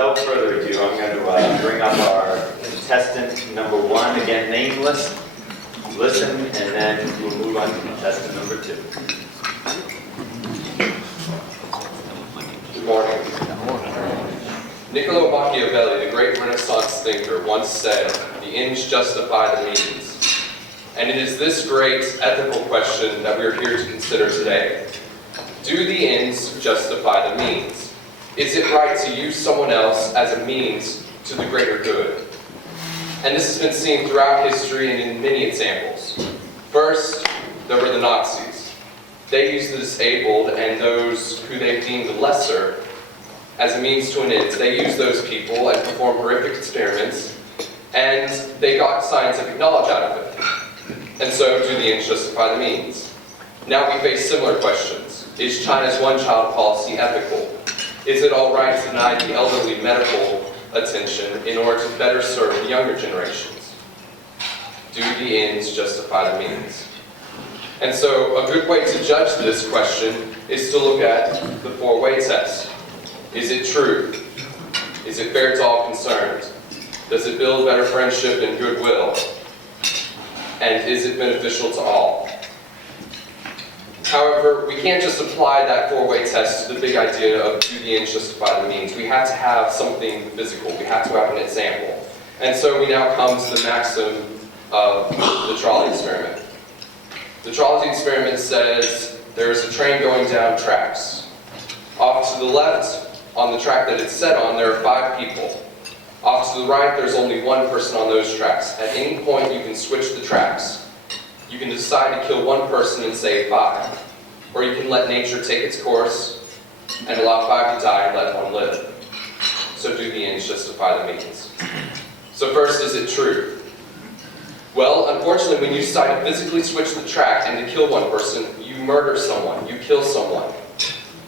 without further ado, I'm going to bring up our contestant number 1, again nameless. Listen, and then we'll move on to contestant number 2. Good morning. Niccolo Machiavelli, the great Renaissance thinker, once said, "The ends justify the means." And it is this great ethical question that we are here to consider today. Do the ends justify the means? Is it right to use someone else as a means to the greater good? And this has been seen throughout history and in many examples. First, there were the Nazis. They used the disabled and those who they deemed lesser as a means to an end. They used those people and performed horrific experiments, and they got scientific knowledge out of it. And so, do the ends justify the means? Now we face similar questions. Is China's one-child policy ethical? Is it all right to deny the elderly medical attention in order to better serve the younger generations? Do the ends justify the means? And so, a good way to judge this question is to look at the 4-way test. Is it true? Is it fair to all concerned? Does it build better friendship and goodwill? And is it beneficial to all? However, we can't just apply that 4-way test to the big idea of do the ends justify the means. We have to have something physical. We have to have an example. And so we now come to the maxim of the trolley experiment. The trolley experiment says there is a train going down tracks. Off to the left, on the track that it's set on, there are 5 people. Off to the right, there's only 1 person on those tracks. At any point, you can switch the tracks. You can decide to kill 1 person and save 5. Or you can let nature take its course and allow 5 to die and let 1 live. So do the ends justify the means? So first, is it true? Well, unfortunately, when you decide to physically switch the track and to kill 1 person, you murder someone, you kill someone.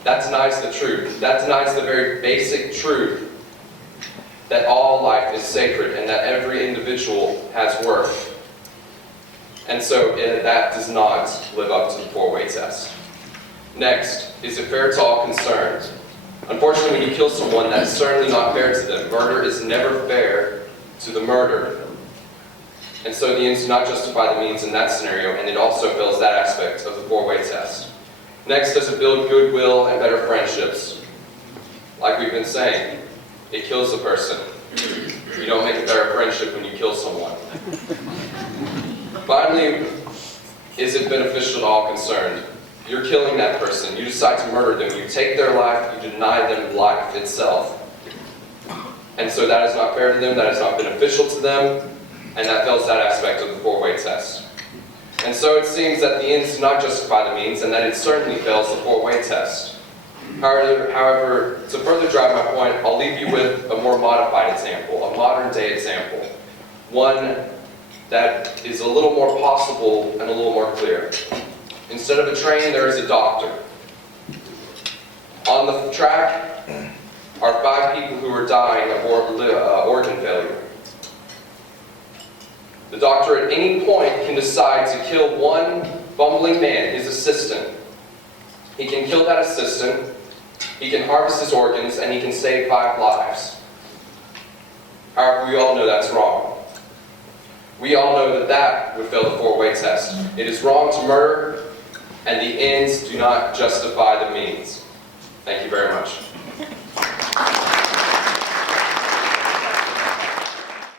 That denies the truth. That denies the very basic truth that all life is sacred and that every individual has worth. And so that does not live up to the 4-way test. Next, is it fair to all concerned? Unfortunately, when you kill someone, that's certainly not fair to them. Murder is never fair to the murdered. And so the ends do not justify the means in that scenario, and it also fails that aspect of the 4-way test. Next, does it build goodwill and better friendships? Like we've been saying, it kills the person. You don't make a better friendship when you kill someone. Finally, is it beneficial to all concerned? You're killing that person. You decide to murder them. You take their life. You deny them life itself. And so that is not fair to them. That is not beneficial to them. And that fails that aspect of the 4-way test. And so it seems that the ends do not justify the means, and that it certainly fails the 4-way test. However, to further drive my point, I'll leave you with a more modified example, a modern-day example. One that is a little more possible and a little more clear. Instead of a train, there is a doctor. On the track are 5 people who are dying of organ failure. The doctor at any point can decide to kill 1 bumbling man, his assistant. He can kill that assistant, he can harvest his organs, and he can save 5 lives. However, we all know that's wrong. We all know that that would fail the 4-way test. It is wrong to murder, and the ends do not justify the means. Thank you very much.